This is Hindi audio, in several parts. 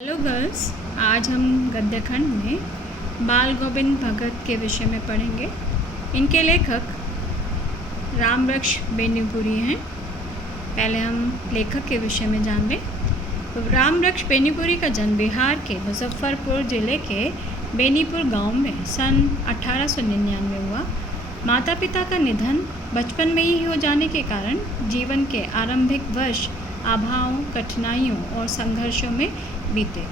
हेलो गर्ल्स, आज हम गद्य खंड में बाल गोविंद भगत के विषय में पढ़ेंगे। इनके लेखक रामवृक्ष बेनीपुरी हैं। पहले हम लेखक के विषय में जान लें। तो रामवृक्ष बेनीपुरी का जन्म बिहार के मुजफ्फरपुर ज़िले के बेनीपुर गांव में सन 1899 हुआ। माता पिता का निधन बचपन में ही हो जाने के कारण जीवन के आरंभिक वर्ष अभावों, कठिनाइयों और संघर्षों में बीते।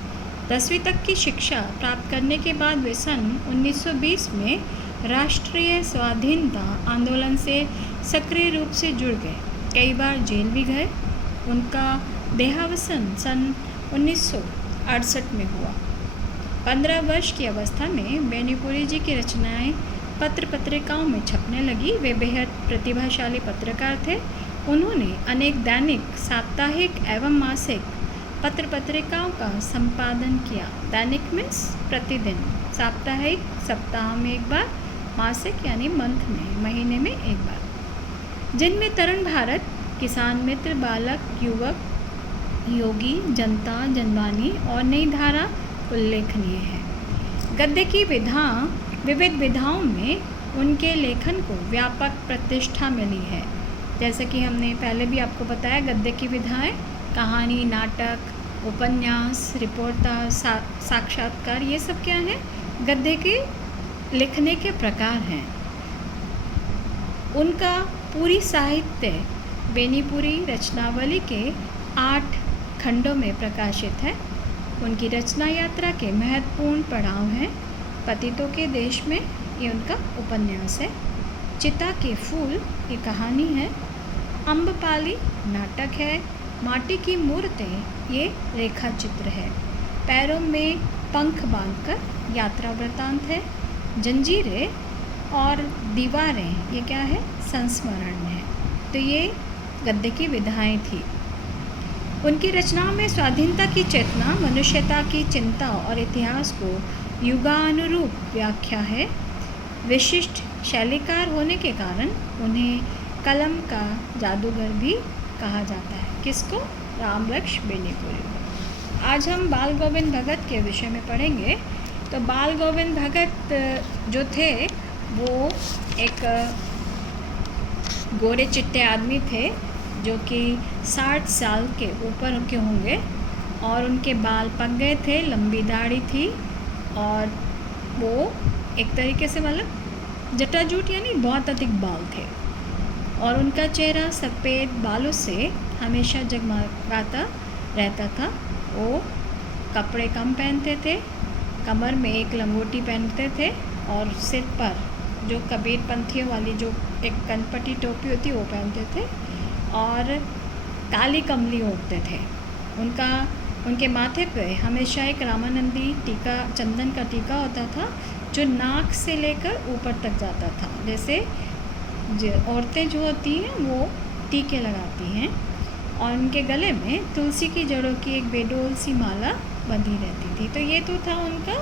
10वीं तक की शिक्षा प्राप्त करने के बाद वे सन 1920 में राष्ट्रीय स्वाधीनता आंदोलन से सक्रिय रूप से जुड़ गए। कई बार जेल भी गए। उनका देहावसान सन 1968 में हुआ। 15 वर्ष की अवस्था में बेनीपुरी जी की रचनाएं पत्र पत्रिकाओं में छपने लगी। वे बेहद प्रतिभाशाली पत्रकार थे। उन्होंने अनेक दैनिक, साप्ताहिक एवं मासिक पत्र पत्रिकाओं का संपादन किया। दैनिक मीन्स प्रतिदिन, साप्ताहिक सप्ताह में एक बार, मासिक यानी मंथ में, महीने में एक बार, जिनमें तरुण भारत, किसान मित्र, बालक, युवक, योगी, जनता, जनवाणी और नई धारा उल्लेखनीय है। गद्य की विविध विधाओं में उनके लेखन को व्यापक प्रतिष्ठा मिली है। जैसे कि हमने पहले भी आपको बताया, गद्य की विधाएं कहानी, नाटक, उपन्यास, रिपोर्टाज, साक्षात्कार, ये सब क्या है? गद्य के लिखने के प्रकार हैं। उनका पूरी साहित्य बेनीपुरी रचनावली के 8 खंडों में प्रकाशित है। उनकी रचना यात्रा के महत्वपूर्ण पड़ाव हैं। पतितों के देश में ये उनका उपन्यास है। चिता के फूल ये कहानी है। अम्बपाली नाटक है। माटी की मूर्तें ये रेखा चित्र है। पैरों में पंख बांधकर यात्रा वृतांत है। जंजीरें और दीवारें ये क्या है? संस्मरण है। तो ये गद्य की विधाएं थी। उनकी रचनाओं में स्वाधीनता की चेतना, मनुष्यता की चिंता और इतिहास को युगानुरूप व्याख्या है। विशिष्ट शैलीकार होने के कारण उन्हें कलम का जादूगर भी कहा जाता है। किसको? रामवृक्ष बेनीपुरी को। आज हम बाल गोविंद भगत के विषय में पढ़ेंगे। तो बाल गोविंद भगत जो थे वो एक गोरे चिट्टे आदमी थे जो कि 60 साल के ऊपर के होंगे और उनके बाल पक गए थे, लंबी दाढ़ी थी और वो एक तरीके से मतलब जटाजूट यानी बहुत अधिक बाल थे और उनका चेहरा सफ़ेद बालों से हमेशा जगमगाता रहता था। वो कपड़े कम पहनते थे, कमर में एक लंगोटी पहनते थे और सिर पर जो कबीर पंथियों वाली जो एक कनपटी टोपी होती है वो पहनते थे और काली कमली ओढ़ते थे। उनके माथे पे हमेशा एक रामानंदी टीका, चंदन का टीका होता था जो नाक से लेकर ऊपर तक जाता था। जैसे औरतें जो होती हैं वो टीके लगाती हैं और उनके गले में तुलसी की जड़ों की एक बेडोल सी माला बंधी रहती थी। तो ये तो था उनका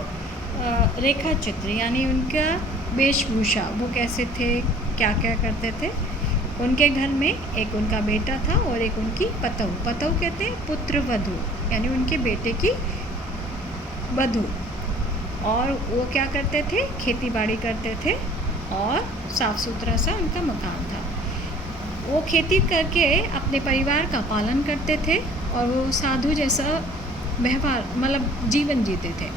रेखा चित्र, यानी उनका वेशभूषा, वो कैसे थे, क्या क्या करते थे। उनके घर में एक उनका बेटा था और एक उनकी पतोह कहते हैं पुत्र वधू, यानी उनके बेटे की वधू। और वो क्या करते थे? खेती बाड़ी करते थे और साफ़ सुथरा सा उनका मकान था। वो खेती करके अपने परिवार का पालन करते थे और वो साधु जैसा व्यवहार मतलब जीवन जीते थे।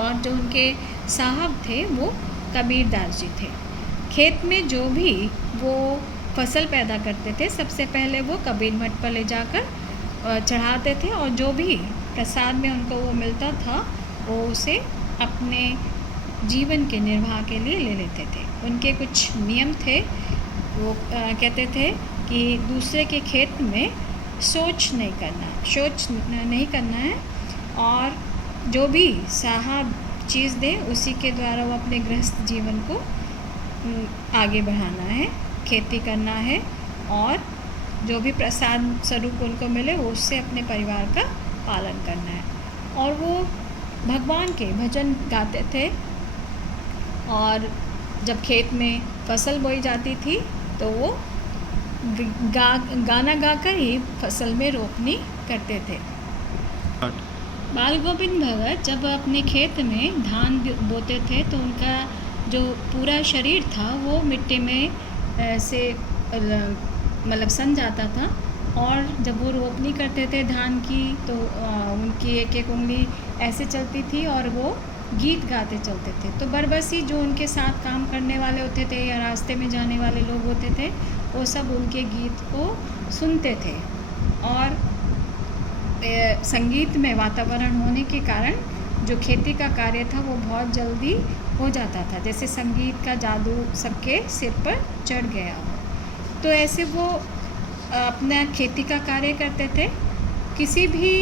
और जो उनके साहब थे वो कबीरदास जी थे। खेत में जो भी वो फसल पैदा करते थे सबसे पहले वो कबीर मठ पर ले जाकर चढ़ाते थे और जो भी प्रसाद में उनको वो मिलता था वो उसे अपने जीवन के निर्वाह के लिए ले लेते थे। उनके कुछ नियम थे। वो कहते थे कि दूसरे के खेत में शौच नहीं करना है और जो भी साहब चीज़ दे उसी के द्वारा वो अपने गृहस्थ जीवन को आगे बढ़ाना है, खेती करना है और जो भी प्रसाद स्वरूप उनको मिले वो उससे अपने परिवार का पालन करना है। और वो भगवान के भजन गाते थे और जब खेत में फसल बोई जाती थी तो वो गाना गाकर ही फसल में रोपनी करते थे। बाल गोविंद भगत जब अपने खेत में धान बोते थे तो उनका जो पूरा शरीर था वो मिट्टी में से मतलब सन जाता था, और जब वो रोपनी करते थे धान की तो उनकी एक एक उंगली ऐसे चलती थी और वो गीत गाते चलते थे। तो बरबसी जो उनके साथ काम करने वाले होते थे या रास्ते में जाने वाले लोग होते थे, वो सब उनके गीत को सुनते थे। और संगीत में वातावरण होने के कारण जो खेती का कार्य था वो बहुत जल्दी हो जाता था, जैसे संगीत का जादू सबके सिर पर चढ़ गया हो। तो ऐसे वो अपना खेती का कार्य करते थे। किसी भी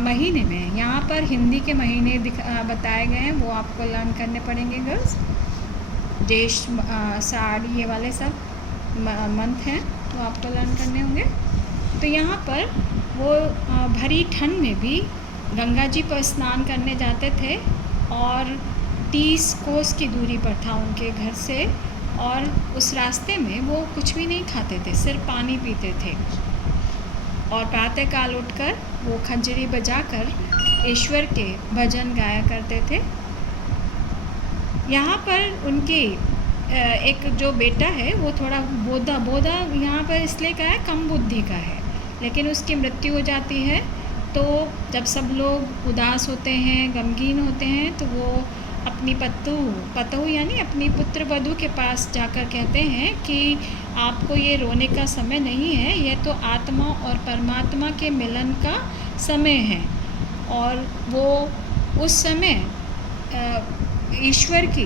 महीने में, यहाँ पर हिंदी के महीने बताए गए हैं, वो आपको लर्न करने पड़ेंगे गर्ल्स। ज्येष्ठ, आषाढ़, ये वाले सब मंथ हैं तो आपको लर्न करने होंगे। तो यहाँ पर वो भरी ठंड में भी गंगा जी पर स्नान करने जाते थे, और 30 कोस की दूरी पर था उनके घर से, और उस रास्ते में वो कुछ भी नहीं खाते थे, सिर्फ पानी पीते थे। और प्रातःकाल उठकर वो खंजरी बजाकर ईश्वर के भजन गाया करते थे। यहाँ पर उनकी एक जो बेटा है वो थोड़ा बोधा यहाँ पर इसलिए का है, कम बुद्धि का है, लेकिन उसकी मृत्यु हो जाती है। तो जब सब लोग उदास होते हैं, गमगीन होते हैं, तो वो अपनी पतोह यानी अपनी पुत्र वधू के पास जाकर कहते हैं कि आपको ये रोने का समय नहीं है, ये तो आत्मा और परमात्मा के मिलन का समय है। और वो उस समय ईश्वर की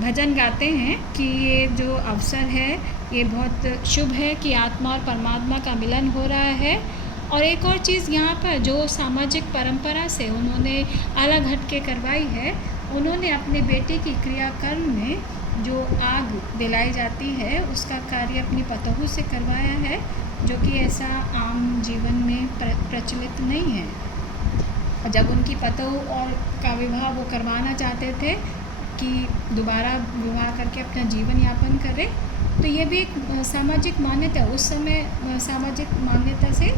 भजन गाते हैं कि ये जो अवसर है ये बहुत शुभ है कि आत्मा और परमात्मा का मिलन हो रहा है। और एक और चीज़ यहाँ पर जो सामाजिक परंपरा से उन्होंने अलग हट के करवाई है, उन्होंने अपने बेटे की क्रियाकर्म में जो आग दिलाई जाती है उसका कार्य अपनी पतोह से करवाया है, जो कि ऐसा आम जीवन में प्रचलित नहीं है। जब उनकी पतोह और का विवाह वो करवाना चाहते थे कि दोबारा विवाह करके अपना जीवन यापन करें, तो ये भी एक सामाजिक मान्यता, उस समय सामाजिक मान्यता से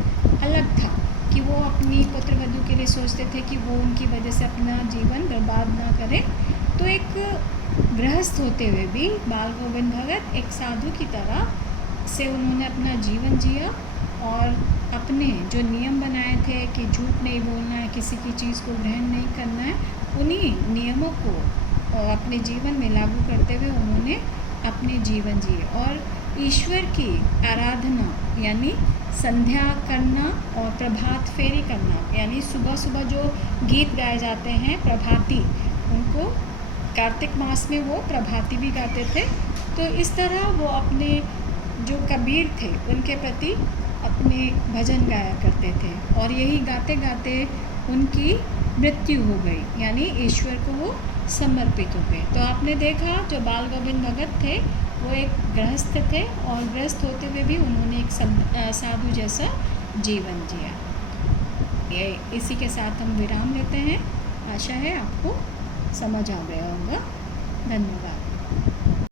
अलग था कि वो अपनी पुत्र वधू के लिए सोचते थे कि वो उनकी वजह से अपना जीवन बर्बाद ना करें। तो एक गृहस्थ होते हुए भी बाल गोविंद भगत एक साधु की तरह से उन्होंने अपना जीवन जिया, और अपने जो नियम बनाए थे कि झूठ नहीं बोलना है, किसी की चीज़ को ग्रहण नहीं करना है, उन्हीं नियमों को अपने जीवन में लागू करते हुए उन्होंने अपने जीवन जिए। और ईश्वर की आराधना यानी संध्या करना और प्रभात फेरी करना, यानी सुबह सुबह जो गीत गाए जाते हैं प्रभाती, उनको कार्तिक मास में वो प्रभाती भी गाते थे। तो इस तरह वो अपने जो कबीर थे उनके प्रति अपने भजन गाया करते थे, और यही गाते गाते उनकी मृत्यु हो गई, यानी ईश्वर को वो समर्पित हो गए। तो आपने देखा जो बाल गोविंद भगत थे वो एक गृहस्थ थे, और गृहस्थ होते हुए भी उन्होंने एक साधु जैसा जीवन जिया। ये इसी के साथ हम विराम लेते हैं। आशा है आपको समझ आ गया होगा। धन्यवाद।